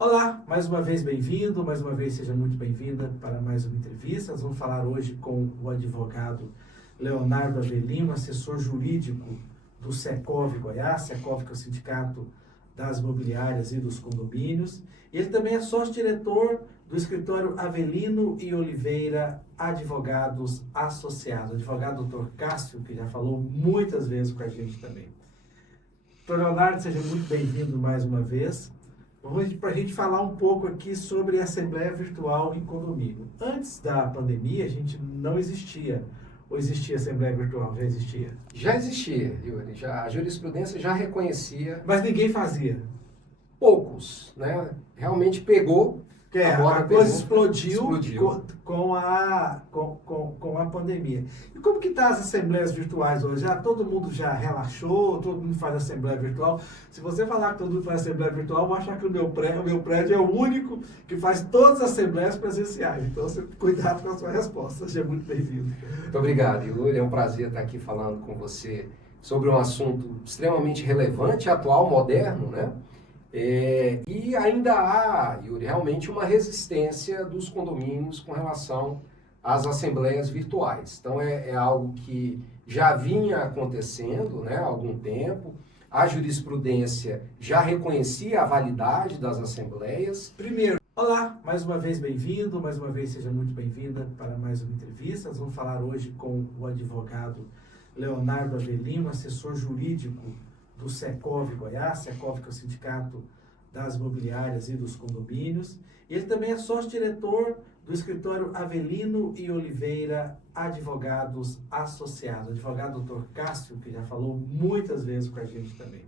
Olá, mais uma vez bem-vindo, mais uma vez seja muito bem-vinda para mais uma entrevista. Nós vamos falar hoje com o advogado Leonardo Avelino, assessor jurídico do Secov Goiás, Secov que é o Sindicato das Imobiliárias e dos Condomínios. Ele também é sócio-diretor do escritório Avelino e Oliveira Advogados Associados. O advogado Dr. Cássio, que já falou muitas vezes com a gente também. Dr. Leonardo, seja muito bem-vindo mais uma vez. Para a gente falar um pouco aqui sobre a Assembleia Virtual em Condomínio. Antes da pandemia, a gente não existia. Ou existia Assembleia Virtual? Já existia? Já existia, Yuri. A jurisprudência já reconhecia. Mas ninguém fazia. Poucos, né? Realmente pegou. A coisa explodiu. Com a pandemia. E como que está as assembleias virtuais hoje? Todo mundo já relaxou, todo mundo faz assembleia virtual. Se você falar que todo mundo faz assembleia virtual, vão achar que o meu prédio é o único que faz todas as assembleias presenciais. Então, cuidado com a sua resposta. Seja muito bem-vindo. Muito obrigado, Yuri. É um prazer estar aqui falando com você sobre um assunto extremamente relevante, atual, moderno, né? E ainda há, Yuri, realmente uma resistência dos condomínios com relação às assembleias virtuais. Então é algo que já vinha acontecendo, né, há algum tempo. A jurisprudência já reconhecia a validade das assembleias. Primeiro, olá, mais uma vez bem-vindo, mais uma vez seja muito bem-vinda para mais uma entrevista. Nós vamos falar hoje com o advogado Leonardo Avelino, assessor jurídico do Secov Goiás, Secov que é o Sindicato das Imobiliárias e dos Condomínios. Ele também é sócio-diretor do escritório Avelino e Oliveira Advogados Associados. O advogado Dr. Cássio, que já falou muitas vezes com a gente também.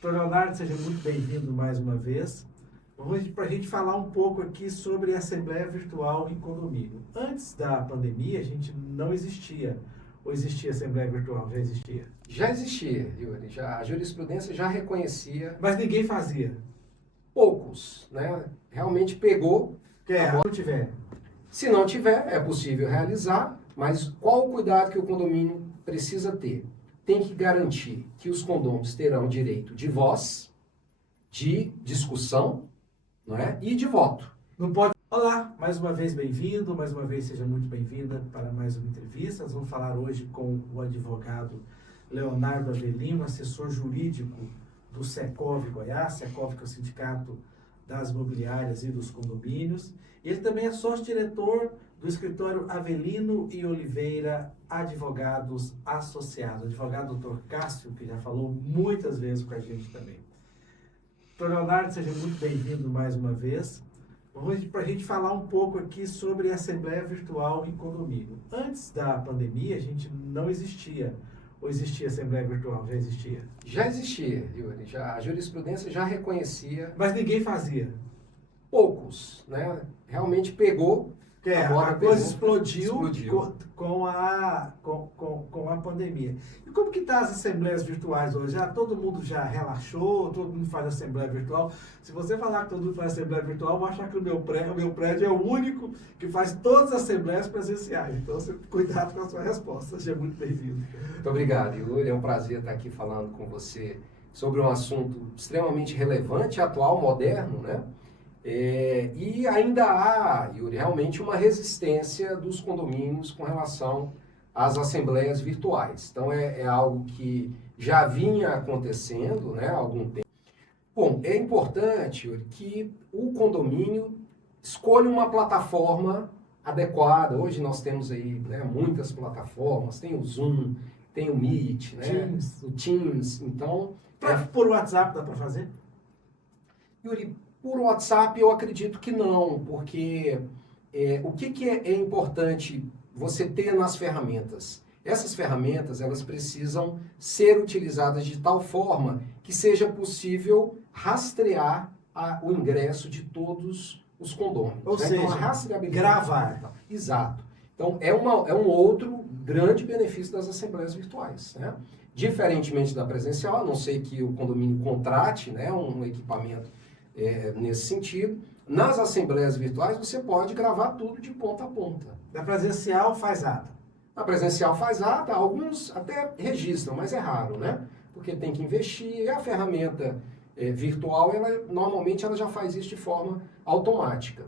Dr. Leonardo, seja muito bem-vindo mais uma vez. Para a gente falar um pouco aqui sobre a Assembleia Virtual em Condomínio. Antes da pandemia, a gente não existia. Ou existia Assembleia Virtual? Já existia? Já existia, Yuri. A jurisprudência já reconhecia. Mas ninguém fazia. Poucos, né? Realmente pegou. Se não tiver, é possível realizar, mas qual o cuidado que o condomínio precisa ter? Tem que garantir que os condôminos terão direito de voz, de discussão, não é? E de voto. Não pode. Olá, mais uma vez bem-vindo, mais uma vez seja muito bem-vinda para mais uma entrevista. Nós vamos falar hoje com o advogado Leonardo Avelino, assessor jurídico do Secov Goiás, Secov que é o Sindicato das Imobiliárias e dos Condomínios. Ele também é sócio-diretor do escritório Avelino e Oliveira Advogados Associados. O advogado Dr. Cássio, que já falou muitas vezes com a gente também. Dr. Leonardo, seja muito bem-vindo mais uma vez. Para a gente falar um pouco aqui sobre a Assembleia Virtual em Condomínio. Antes da pandemia, a gente não existia. Ou existia Assembleia Virtual? Já existia? Já existia, Yuri. A jurisprudência já reconhecia. Mas ninguém fazia. Poucos, né? Realmente pegou. A coisa explodiu. Com a pandemia. E como que está as assembleias virtuais hoje? Todo mundo já relaxou, todo mundo faz assembleia virtual. Se você falar que todo mundo faz assembleia virtual, vão achar que o meu prédio é o único que faz todas as assembleias presenciais. Então, cuidado com a sua resposta. Seja muito bem-vindo. Muito obrigado, Yuri. É um prazer estar aqui falando com você sobre um assunto extremamente relevante, atual, moderno, né? E ainda há, Yuri, realmente uma resistência dos condomínios com relação às assembleias virtuais. Então, é algo que já vinha acontecendo, né, há algum tempo. Bom, é importante, Yuri, que o condomínio escolha uma plataforma adequada. Hoje nós temos aí, né, muitas plataformas, tem o Zoom, tem o Meet, né, o Teams. Então, por WhatsApp dá para fazer? Yuri, por WhatsApp eu acredito que não, porque o que é importante você ter nas ferramentas? Essas ferramentas, elas precisam ser utilizadas de tal forma que seja possível rastrear o ingresso de todos os condôminos. Ou seja, então, a rastreabilidade, gravar. Exato. Então, é um outro grande benefício das assembleias virtuais, né? Diferentemente da presencial, a não ser que o condomínio contrate, né, um equipamento nesse sentido. Nas assembleias virtuais, você pode gravar tudo de ponta a ponta. Na presencial, faz ata. Na presencial, faz ata. Alguns até registram, mas é raro, né? Porque tem que investir. E a ferramenta virtual, normalmente ela já faz isso de forma automática.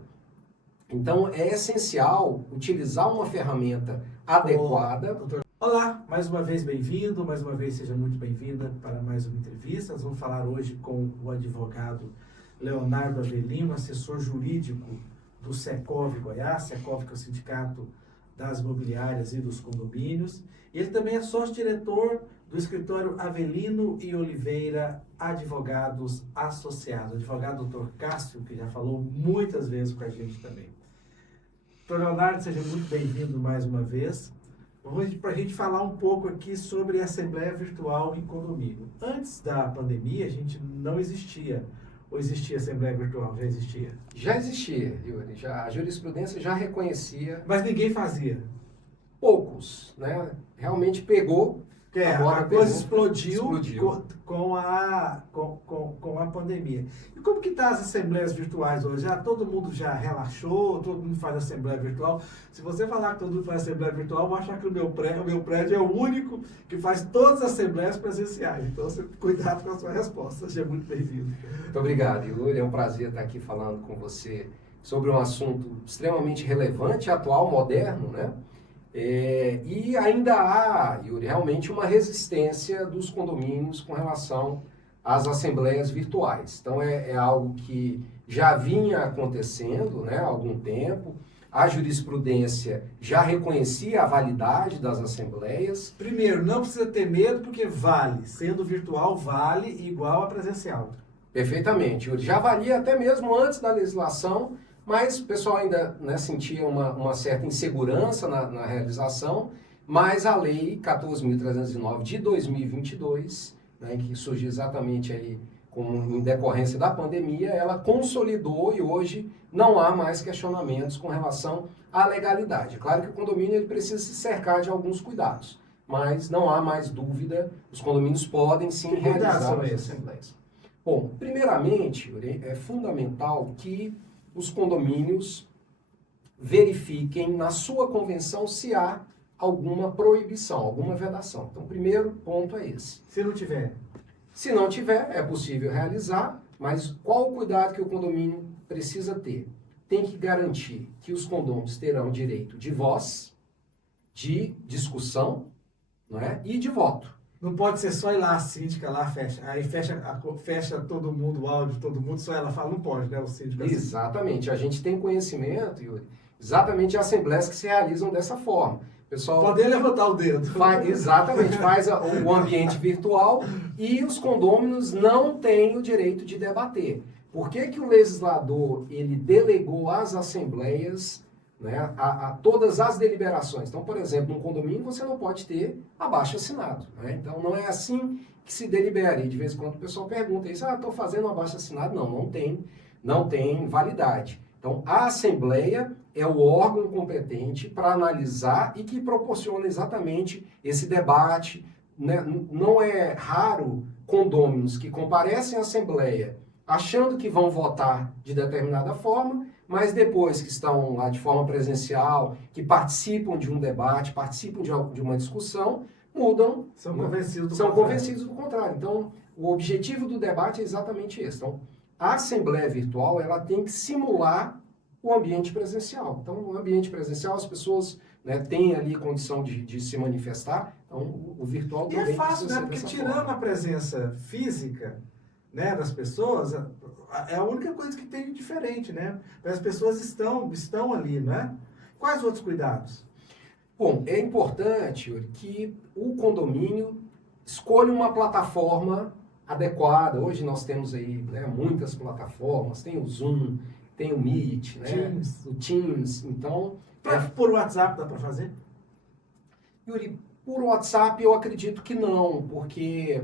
Então, é essencial utilizar uma ferramenta adequada. Olá, mais uma vez bem-vindo, mais uma vez seja muito bem-vinda para mais uma entrevista. Nós vamos falar hoje com o advogado Leonardo Avelino, assessor jurídico do Secov Goiás, Secov que é o Sindicato das Imobiliárias e dos Condomínios. Ele também é sócio-diretor do escritório Avelino e Oliveira Advogados Associados. O advogado Dr. Cássio, que já falou muitas vezes com a gente também. Dr. Leonardo, seja muito bem-vindo mais uma vez. Hoje, para a gente falar um pouco aqui sobre a Assembleia Virtual em Condomínio. Antes da pandemia, a gente não existia. Ou existia Assembleia Virtual? Já existia? Já existia, Yuri. A jurisprudência já reconhecia. Mas ninguém fazia. Poucos, né? Realmente pegou. A coisa explodiu. Com a pandemia. E como que está as assembleias virtuais hoje? Todo mundo já relaxou, todo mundo faz assembleia virtual. Se você falar que todo mundo faz assembleia virtual, eu vou achar que o meu prédio é o único que faz todas as assembleias presenciais. Então, cuidado com a sua resposta. Seja muito bem-vindo. Muito obrigado, Yuri. É um prazer estar aqui falando com você sobre um assunto extremamente relevante, atual, moderno, né? E ainda há, Yuri, realmente uma resistência dos condomínios com relação às assembleias virtuais. Então, é algo que já vinha acontecendo, né, há algum tempo. A jurisprudência já reconhecia a validade das assembleias. Primeiro, não precisa ter medo, porque vale. Sendo virtual, vale igual a presencial. Perfeitamente, Yuri. Já valia até mesmo antes da legislação, mas o pessoal ainda, né, sentia uma certa insegurança na realização, mas a Lei 14.309 de 2022, né, que surgiu exatamente aí em decorrência da pandemia, ela consolidou e hoje não há mais questionamentos com relação à legalidade. Claro que o condomínio ele precisa se cercar de alguns cuidados, mas não há mais dúvida, os condomínios podem sim realizar as assembleias. Bom, primeiramente, Yuri, é fundamental que os condomínios verifiquem na sua convenção se há alguma proibição, alguma vedação. Então, o primeiro ponto é esse. Se não tiver? Se não tiver, é possível realizar, mas qual o cuidado que o condomínio precisa ter? Tem que garantir que os condôminos terão direito de voz, de discussão, não é? E de voto. Não pode ser só ir lá, a síndica lá fecha. Aí fecha todo mundo, o áudio, todo mundo, só ela fala, não pode, né? O síndico. Exatamente. A gente tem conhecimento, Yuri, exatamente de assembleias que se realizam dessa forma. Pessoal, pode levantar o dedo. Exatamente, faz o ambiente virtual e os condôminos não têm o direito de debater. Por que o legislador ele delegou às assembleias, né, a todas as deliberações? Então, por exemplo, num condomínio você não pode ter abaixo-assinado, né? Então, não é assim que se delibera. E de vez em quando o pessoal pergunta isso, estou fazendo um abaixo-assinado. Não tem validade. Então, a Assembleia é o órgão competente para analisar e que proporciona exatamente esse debate, né? Não é raro condôminos que comparecem à Assembleia achando que vão votar de determinada forma, mas depois que estão lá de forma presencial, que participam de um debate, participam de uma discussão, mudam. São convencidos do contrário. Então, o objetivo do debate é exatamente esse. Então, a Assembleia Virtual ela tem que simular o ambiente presencial. Então, no ambiente presencial, as pessoas, né, têm ali condição de se manifestar. Então, o virtual também é fácil, né? Porque tirando a presença física, né, das pessoas, é a única coisa que tem de diferente, né? As pessoas estão ali, né? Quais outros cuidados? Bom, é importante, Yuri, que o condomínio escolha uma plataforma adequada. Hoje nós temos aí, né, muitas plataformas, tem o Zoom, tem o Meet, né? O Teams. Então, por WhatsApp dá para fazer? Yuri, por WhatsApp eu acredito que não, porque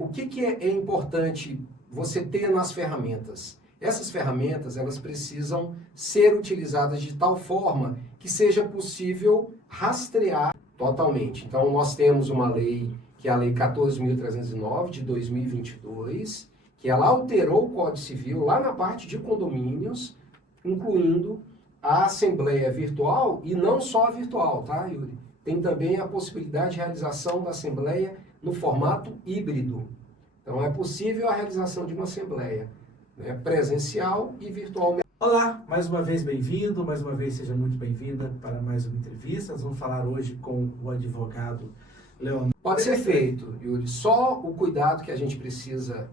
o que é importante você ter nas ferramentas? Essas ferramentas, elas precisam ser utilizadas de tal forma que seja possível rastrear totalmente. Então, nós temos uma lei, que é a Lei 14.309 de 2022, que ela alterou o Código Civil lá na parte de condomínios, incluindo a assembleia virtual e não só a virtual, tá, Yuri? Tem também a possibilidade de realização da assembleia no formato híbrido. Então é possível a realização de uma assembleia, né, presencial e virtual. Olá, mais uma vez bem-vindo, mais uma vez seja muito bem-vinda para mais uma entrevista. Nós vamos falar hoje com o advogado Leonardo. Pode ser feito, Yuri, só o cuidado que a gente precisa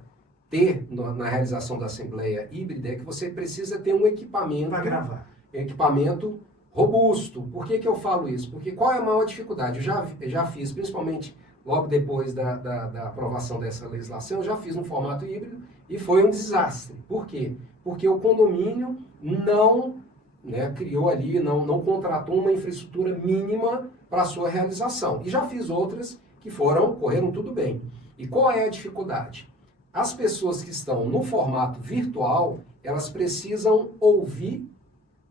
ter na realização da assembleia híbrida é que você precisa ter um equipamento para gravar. Equipamento robusto. Por que eu falo isso? Porque qual é a maior dificuldade? Eu já fiz, principalmente logo depois da aprovação dessa legislação, eu já fiz um formato híbrido e foi um desastre. Por quê? Porque o condomínio não criou ali, não contratou uma infraestrutura mínima para a sua realização. E já fiz outras que correram tudo bem. E qual é a dificuldade? As pessoas que estão no formato virtual, elas precisam ouvir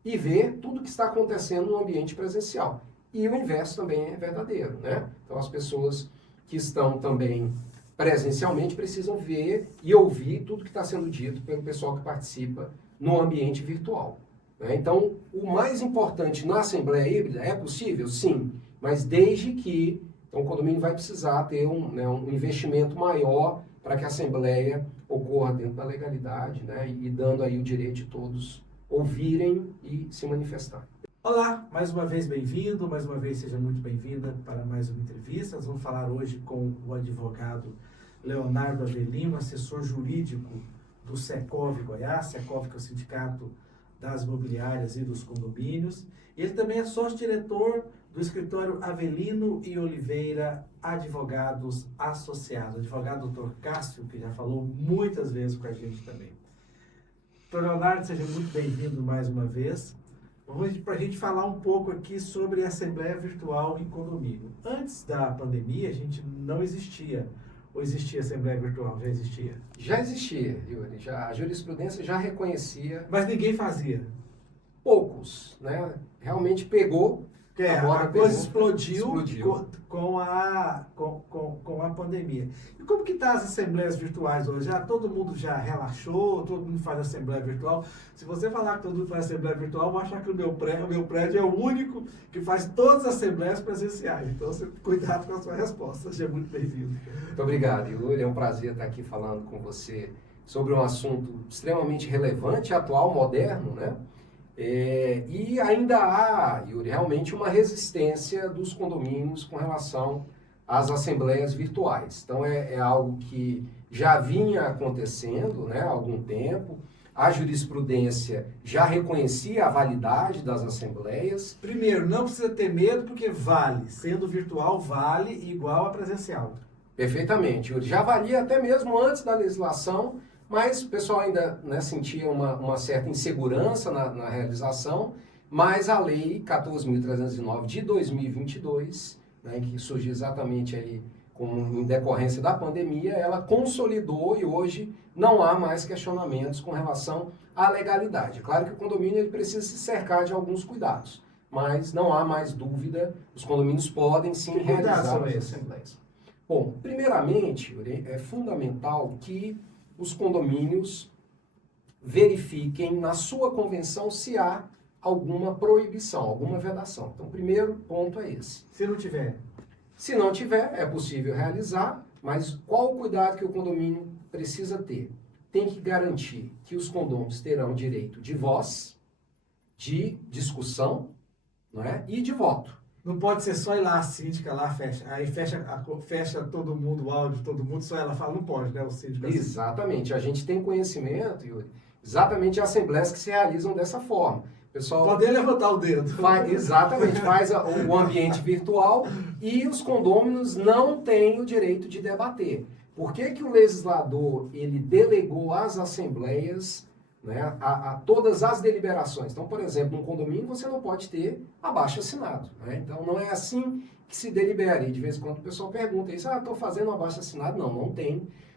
e ver tudo que está acontecendo no ambiente presencial. E o inverso também é verdadeiro, né? Então as pessoas que estão também presencialmente precisam ver e ouvir tudo que está sendo dito pelo pessoal que participa no ambiente virtual, né? Então, o mais importante na assembleia híbrida é possível? Sim, mas desde que o condomínio vai precisar ter um investimento maior para que a assembleia ocorra dentro da legalidade, né? E dando aí o direito de todos ouvirem e se manifestar. Olá, mais uma vez bem-vindo, mais uma vez seja muito bem-vinda para mais uma entrevista. Nós vamos falar hoje com o advogado Leonardo Avelino, assessor jurídico do Secov Goiás. Secov, que é o Sindicato das Imobiliárias e dos Condomínios. Ele também é sócio-diretor do escritório Avelino e Oliveira Advogados Associados. Advogado Dr. Cássio, que já falou muitas vezes com a gente também. Dr. Leonardo, seja muito bem-vindo mais uma vez. Vamos para a gente falar um pouco aqui sobre a Assembleia Virtual em Condomínio. Antes da pandemia, a gente não existia. Ou existia Assembleia Virtual? Já existia? Já existia, Yuri. A jurisprudência já reconhecia. Mas ninguém fazia? Poucos, né? Realmente pegou. A coisa explodiu. Com a pandemia. E como que tá as assembleias virtuais hoje? Todo mundo já relaxou, todo mundo faz assembleia virtual. Se você falar que todo mundo faz assembleia virtual, vão achar que o meu prédio é o único que faz todas as assembleias presenciais. Então, cuidado com a sua resposta. Seja muito bem-vindo. Muito obrigado, Yuri. É um prazer estar aqui falando com você sobre um assunto extremamente relevante, atual, moderno, né? E ainda há, Yuri, realmente uma resistência dos condomínios com relação às assembleias virtuais. Então, é algo que já vinha acontecendo, né, há algum tempo. A jurisprudência já reconhecia a validade das assembleias. Primeiro, não precisa ter medo, porque vale. Sendo virtual, vale igual a presencial. Perfeitamente, Yuri. Já valia até mesmo antes da legislação, mas o pessoal ainda sentia uma certa insegurança na realização, mas a Lei 14.309 de 2022, que surgiu exatamente aí em decorrência da pandemia, ela consolidou e hoje não há mais questionamentos com relação à legalidade. É claro que o condomínio ele precisa se cercar de alguns cuidados, mas não há mais dúvida, os condomínios podem sim realizar as assembleias. Bom, primeiramente, é fundamental que os condomínios verifiquem na sua convenção se há alguma proibição, alguma vedação. Então, o primeiro ponto é esse. Se não tiver? Se não tiver, é possível realizar, mas qual o cuidado que o condomínio precisa ter? Tem que garantir que os condôminos terão direito de voz, de discussão, não é? E de voto. Não pode ser só ir lá, a síndica lá fecha. Aí fecha todo mundo, o áudio de todo mundo, só ela fala, não pode, né? O síndico. Exatamente. A gente tem conhecimento, Yuri, exatamente as assembleias que se realizam dessa forma. Pessoal, pode levantar o dedo. Exatamente, faz o ambiente virtual e os condôminos não têm o direito de debater. Por que o legislador ele delegou às assembleias, né, a todas as deliberações? Então, por exemplo, num condomínio você não pode ter abaixo-assinado, né? Então, não é assim que se delibera. E de vez em quando o pessoal pergunta isso, estou fazendo um abaixo-assinado.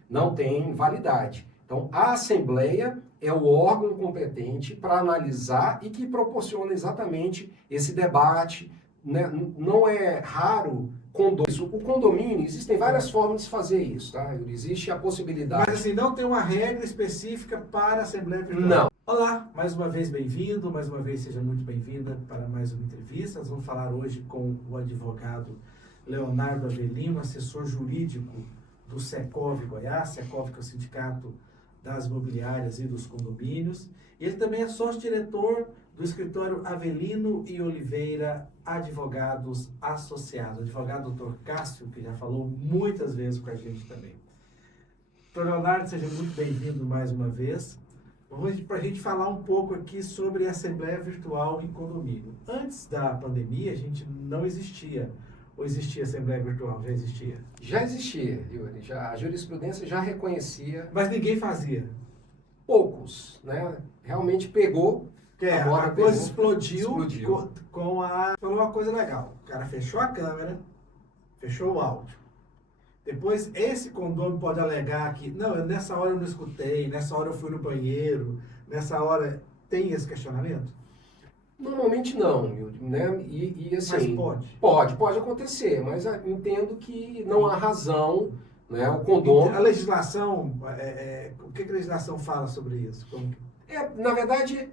Não tem validade. Então, a Assembleia é o órgão competente para analisar e que proporciona exatamente esse debate, né? Não é raro o condomínio, existem várias formas de se fazer isso, tá? Existe a possibilidade... Mas assim, não tem uma regra específica para a Assembleia Virtual? Não. Olá, mais uma vez bem-vindo, mais uma vez seja muito bem-vinda para mais uma entrevista. Nós vamos falar hoje com o advogado Leonardo Avelino, assessor jurídico do Secov Goiás. Secov, que é o Sindicato das Imobiliárias e dos Condomínios. Ele também é sócio-diretor do escritório Avelino e Oliveira Advogados Associados. Advogado Dr. Cássio, que já falou muitas vezes com a gente também. Dr. Leonardo, seja muito bem-vindo mais uma vez. Vamos para a gente falar um pouco aqui sobre a Assembleia Virtual em Condomínio. Antes da pandemia, a gente não existia. Ou existia Assembleia Virtual? Já existia? Já existia, Yuri. A jurisprudência já reconhecia. Mas ninguém fazia. Poucos, né? Realmente pegou. A coisa explodiu. Com a... Falou uma coisa legal. O cara fechou a câmera, fechou o áudio. Depois, esse condômino pode alegar que, não, nessa hora eu não escutei, nessa hora eu fui no banheiro, nessa hora... Tem esse questionamento? Normalmente não, né? E assim... Mas pode? Pode acontecer, mas entendo que não há razão, né? O condômino... A legislação, o que a legislação fala sobre isso? Na verdade,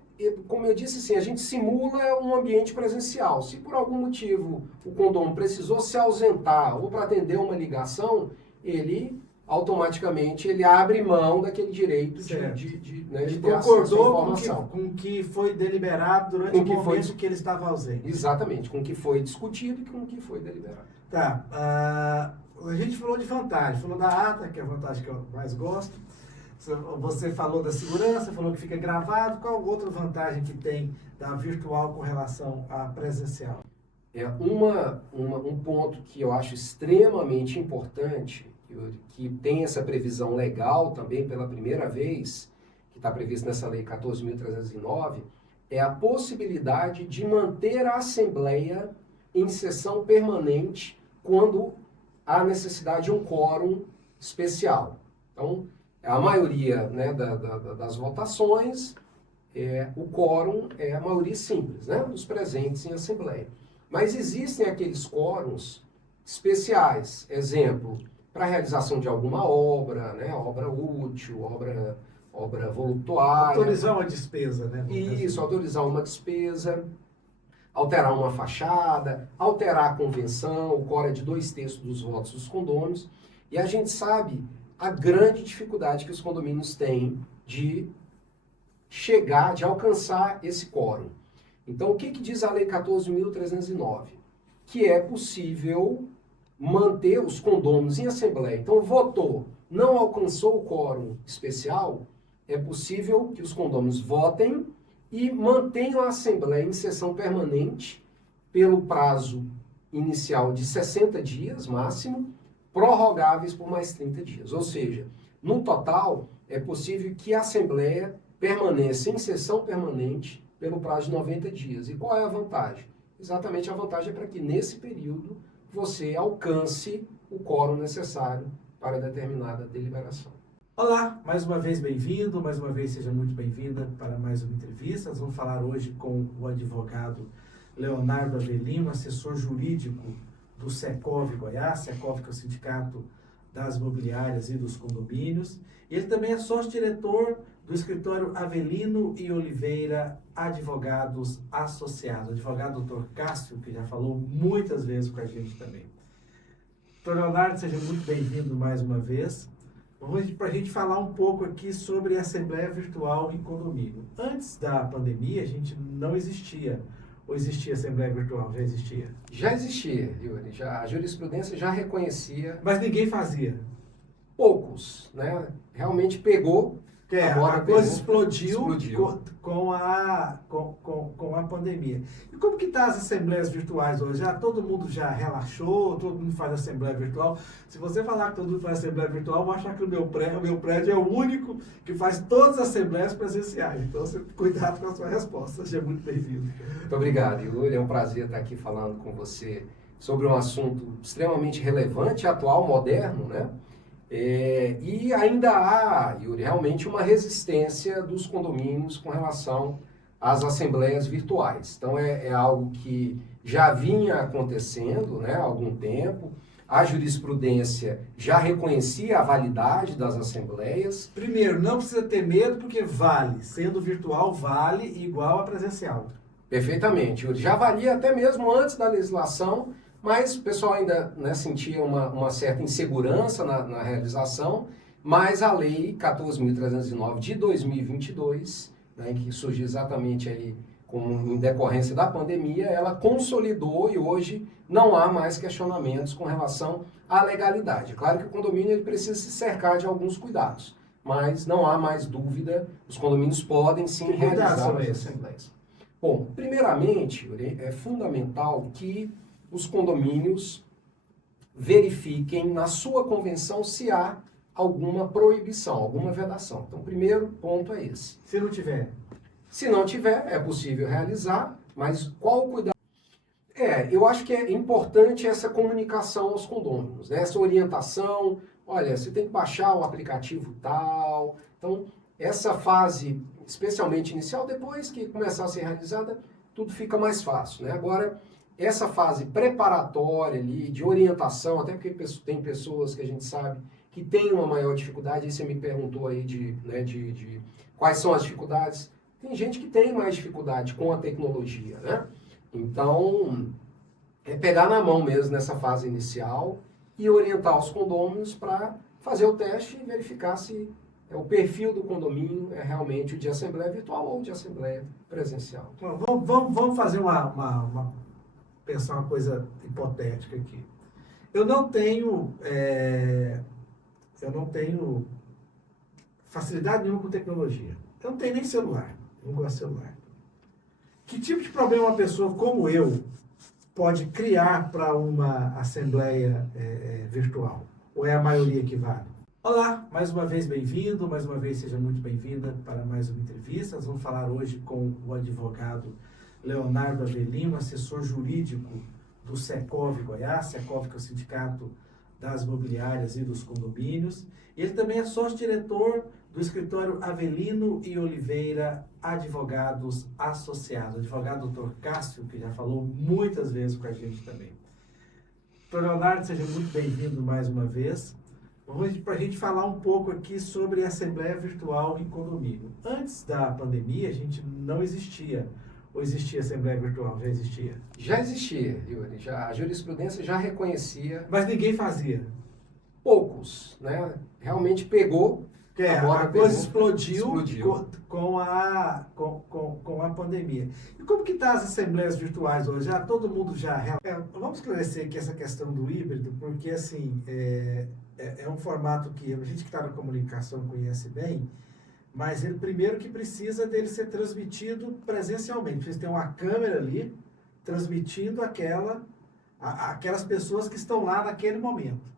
como eu disse, assim, a gente simula um ambiente presencial. Se por algum motivo o condômino precisou se ausentar ou para atender uma ligação, ele automaticamente abre mão daquele direito de ter acesso à informação. Com o que foi deliberado durante o momento que ele estava ausente. Exatamente, com o que foi discutido e com o que foi deliberado. Tá. A gente falou de vantagem, falou da ata, que é a vantagem que eu mais gosto. Você falou da segurança, falou que fica gravado. Qual outra vantagem que tem da virtual com relação à presencial? Um ponto que eu acho extremamente importante, que tem essa previsão legal também pela primeira vez, que está previsto nessa lei 14.309, é a possibilidade de manter a Assembleia em sessão permanente quando há necessidade de um quórum especial. Então, a maioria, né, das votações, o quórum é a maioria simples, né, dos presentes em assembleia. Mas existem aqueles quórums especiais, exemplo, para a realização de alguma obra, né, obra útil, obra voluntária. Autorizar uma despesa, né? Isso, autorizar uma despesa, alterar uma fachada, alterar a convenção, o quórum é de 2/3 dos votos dos condôminos, e a gente sabe a grande dificuldade que os condomínios têm de chegar, de alcançar esse quórum. Então, o que diz a Lei 14.309? Que é possível manter os condôminos em assembleia. Então, votou, não alcançou o quórum especial, é possível que os condôminos votem e mantenham a assembleia em sessão permanente pelo prazo inicial de 60 dias, máximo, prorrogáveis por mais 30 dias. Ou seja, no total, é possível que a Assembleia permaneça em sessão permanente pelo prazo de 90 dias. E qual é a vantagem? Exatamente, a vantagem é para que nesse período você alcance o quórum necessário para determinada deliberação. Olá, mais uma vez bem-vindo, mais uma vez seja muito bem-vinda para mais uma entrevista. Nós vamos falar hoje com o advogado Leonardo Avelino, assessor jurídico do Secov Goiás. Secov, que é o Sindicato das Imobiliárias e dos Condomínios. Ele também é sócio-diretor do escritório Avelino e Oliveira Advogados Associados. Advogado Dr. Cássio, que já falou muitas vezes com a gente também. Dr. Leonardo, seja muito bem-vindo mais uma vez. Vamos para a gente falar um pouco aqui sobre a Assembleia Virtual em Condomínio. Antes da pandemia, a gente não existia. Ou existia Assembleia Virtual? Já existia? Já existia, Yuri. A jurisprudência já reconhecia. Mas ninguém fazia? Poucos, né? Realmente pegou. A coisa explodiu. Com a pandemia. E como que tá as assembleias virtuais hoje? Todo mundo já relaxou, todo mundo faz assembleia virtual. Se você falar que todo mundo faz assembleia virtual, eu vou achar que o meu prédio é o único que faz todas as assembleias presenciais. Então, cuidado com a sua resposta. Seja muito bem-vindo. Muito obrigado, Yuri. É um prazer estar aqui falando com você sobre um assunto extremamente relevante, atual, moderno, né? E ainda há, Yuri, realmente uma resistência dos condomínios com relação às assembleias virtuais. Então, é algo que já vinha acontecendo, né, há algum tempo. A jurisprudência já reconhecia a validade das assembleias. Primeiro, não precisa ter medo, porque vale. Sendo virtual, vale igual a presencial. Perfeitamente, Yuri. Já valia até mesmo antes da legislação, Mas o pessoal ainda, né, sentia uma certa insegurança na realização, mas a Lei 14.309 de 2022, né, que surgiu exatamente aí em decorrência da pandemia, ela consolidou e hoje não há mais questionamentos com relação à legalidade. Claro que o condomínio ele precisa se cercar de alguns cuidados, mas não há mais dúvida, os condomínios podem sim realizar as assembleias. Bom, primeiramente, é fundamental que os condomínios verifiquem na sua convenção se há alguma proibição, alguma vedação. Então, o primeiro ponto é esse. Se não tiver? Se não tiver, é possível realizar, mas qual o cuidado? Eu acho que é importante essa comunicação aos condôminos, né? Essa orientação, olha, você tem que baixar o aplicativo tal. Então, essa fase, especialmente inicial, depois que começar a ser realizada, tudo fica mais fácil, né? Agora, essa fase preparatória ali, de orientação, até porque tem pessoas que a gente sabe que têm uma maior dificuldade, e você me perguntou aí de quais são as dificuldades. Tem gente que tem mais dificuldade com a tecnologia, né? Então, é pegar na mão mesmo nessa fase inicial e orientar os condôminos para fazer o teste e verificar se o perfil do condomínio é realmente o de assembleia virtual ou de assembleia presencial. Vamos fazer pensar uma coisa hipotética aqui. Eu não tenho facilidade nenhuma com tecnologia. Eu não tenho nem celular. Não gosto de celular. Que tipo de problema uma pessoa como eu pode criar para uma assembleia virtual? Ou é a maioria que vale? Olá, mais uma vez bem-vindo, mais uma vez seja muito bem-vinda para mais uma entrevista. Nós vamos falar hoje com o advogado Leonardo Avelino, assessor jurídico do Secov Goiás. Secov, que é o Sindicato das Imobiliárias e dos Condomínios. Ele também é sócio-diretor do escritório Avelino e Oliveira Advogados Associados. O advogado Dr. Cássio, que já falou muitas vezes com a gente também. Dr. Leonardo, seja muito bem-vindo mais uma vez. Vamos para a gente falar um pouco aqui sobre a Assembleia Virtual em Condomínio. Antes da pandemia, a gente não existia. Ou existia Assembleia Virtual? Já existia? Já existia, Yuri. A jurisprudência já reconhecia. Mas ninguém fazia? Poucos, né? Realmente pegou. A coisa explodiu. Com a pandemia. E como que está as assembleias virtuais hoje? Todo mundo já... Vamos esclarecer aqui essa questão do híbrido, porque assim, é um formato que a gente que está na comunicação conhece bem, mas ele primeiro que precisa dele ser transmitido presencialmente. Precisa ter uma câmera ali transmitindo aquelas pessoas que estão lá naquele momento.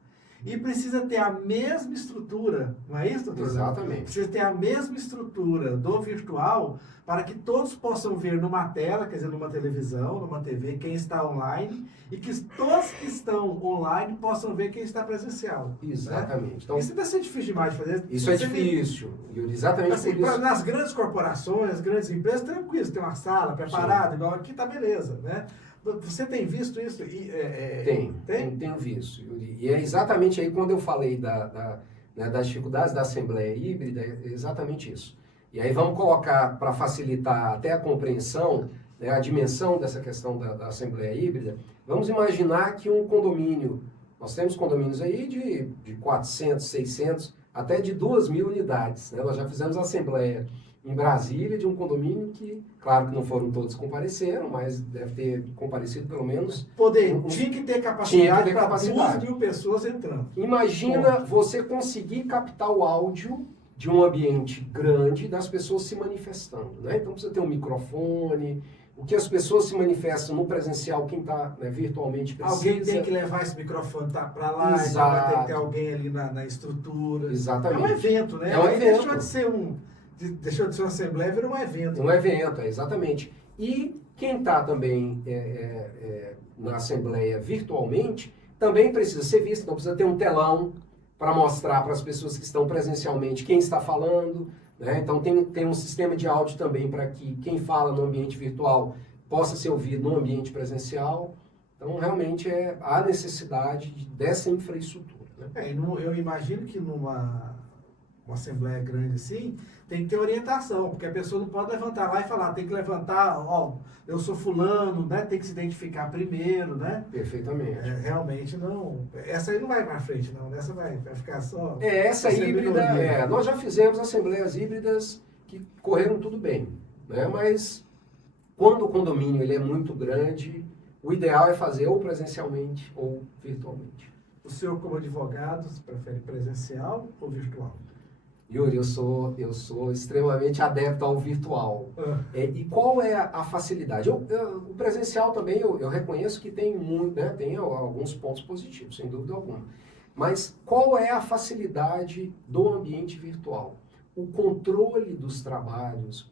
E precisa ter a mesma estrutura, não é isso, doutor? Exatamente. Precisa ter a mesma estrutura do virtual para que todos possam ver numa tela, quer dizer, numa televisão, numa TV, quem está online, e que todos que estão online possam ver quem está presencial. Exatamente. Né? Então, isso deve ser difícil demais de fazer. Isso é difícil, Yuri, exatamente assim, por isso. Nas grandes corporações, nas grandes empresas, tranquilo, tem uma sala preparada, igual aqui, tá beleza, né? Você tem visto isso? Tenho visto, Yuri. E é exatamente aí quando eu falei das dificuldades da Assembleia Híbrida, é exatamente isso. E aí vamos colocar, para facilitar até a compreensão, né, a dimensão dessa questão da Assembleia Híbrida, vamos imaginar que um condomínio, nós temos condomínios aí de 400, 600, até de 2.000 unidades. Né? Nós já fizemos Assembleia em Brasília, de um condomínio que, claro que não foram todos que compareceram, mas deve ter comparecido pelo menos... Tinha que ter capacidade para 2.000 pessoas entrando. Imagina você conseguir captar o áudio de um ambiente grande das pessoas se manifestando, né? Então precisa ter um microfone, o que as pessoas se manifestam no presencial, quem está, né, virtualmente precisa... Alguém tem que levar esse microfone para lá, então vai ter que ter alguém ali na estrutura. Exatamente. É um evento, né? É um evento. Deixou de ser uma assembleia, vira um evento. Um evento, exatamente. E quem está também na assembleia virtualmente, também precisa ser visto. Então precisa ter um telão para mostrar para as pessoas que estão presencialmente quem está falando. Né? Então tem um sistema de áudio também para que quem fala no ambiente virtual possa ser ouvido no ambiente presencial. Então realmente há necessidade dessa infraestrutura. Né? Eu imagino que uma assembleia grande assim, tem que ter orientação, porque a pessoa não pode levantar lá e falar, tem que levantar, ó, eu sou fulano, né? Tem que se identificar primeiro, né? Perfeitamente. Realmente não. Essa aí não vai para frente, não. Essa vai ficar só. Essa híbrida, nós já fizemos assembleias híbridas que correram tudo bem, né? Mas quando o condomínio ele é muito grande, o ideal é fazer ou presencialmente ou virtualmente. O senhor, como advogado, prefere presencial ou virtual? Yuri, eu sou extremamente adepto ao virtual. E qual é a facilidade? O presencial também eu reconheço que tem muito, né, tem alguns pontos positivos, sem dúvida alguma. Mas qual é a facilidade do ambiente virtual? O controle dos trabalhos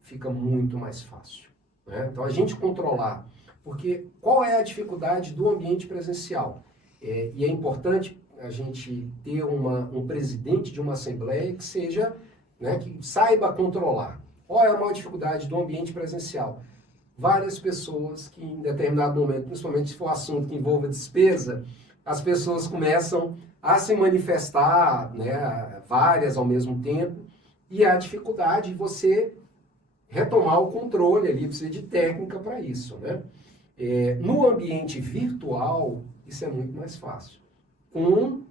fica muito mais fácil, né? Então a gente controlar, porque qual é a dificuldade do ambiente presencial? E é importante a gente ter um presidente de uma assembleia que seja, né, que saiba controlar. Qual é a maior dificuldade do ambiente presencial? Várias pessoas que em determinado momento, principalmente se for assunto que envolva despesa, as pessoas começam a se manifestar, né, várias ao mesmo tempo, e a dificuldade de você retomar o controle ali, precisa de técnica para isso, né? No ambiente virtual, isso é muito mais fácil. Com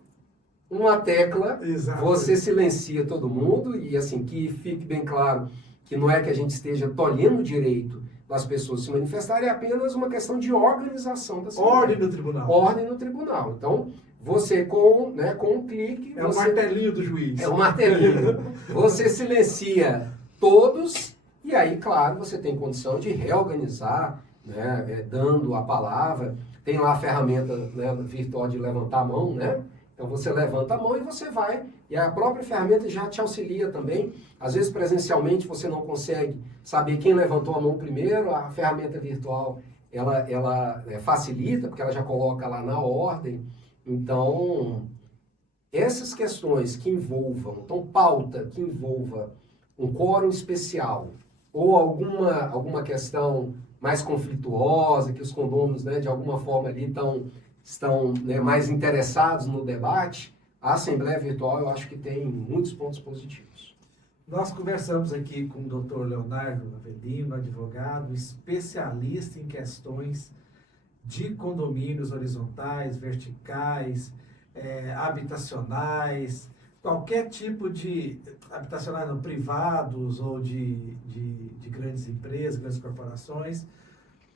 uma tecla, você silencia todo mundo e assim, que fique bem claro que não é que a gente esteja tolhendo o direito das pessoas se manifestarem, é apenas uma questão de organização da assembleia. Ordem no tribunal. Ordem no tribunal. Então, você com um clique... o martelinho do juiz. É o martelinho. Você silencia todos e aí, claro, você tem condição de reorganizar, né, dando a palavra. Tem lá a ferramenta, né, virtual de levantar a mão, né? Então você levanta a mão e você vai, e a própria ferramenta já te auxilia também. Às vezes presencialmente você não consegue saber quem levantou a mão primeiro, a ferramenta virtual ela facilita, porque ela já coloca lá na ordem. Então, essas questões que envolvam, então pauta que envolva um quórum especial ou alguma questão mais conflituosa, que os condôminos, né, de alguma forma ali estão né, mais interessados no debate, a Assembleia Virtual eu acho que tem muitos pontos positivos. Nós conversamos aqui com o Dr. Leonardo Avelino, advogado, especialista em questões de condomínios horizontais, verticais, habitacionais, qualquer tipo de habitacionais não, privados ou de grandes empresas, grandes corporações.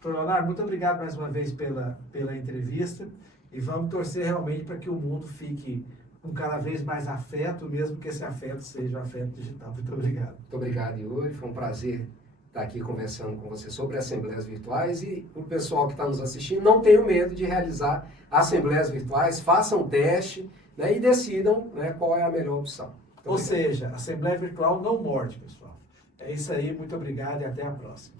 Dr. Leonardo, muito obrigado mais uma vez pela entrevista e vamos torcer realmente para que o mundo fique com cada vez mais afeto, mesmo que esse afeto seja um afeto digital. Muito obrigado. Muito obrigado, Yuri. Foi um prazer estar aqui conversando com você sobre assembleias virtuais e o pessoal que está nos assistindo, não tenham medo de realizar assembleias virtuais, façam um teste, né, e decidam, né, qual é a melhor opção. Ou seja, a Assembleia Virtual não morde, pessoal. É isso aí, muito obrigado e até a próxima.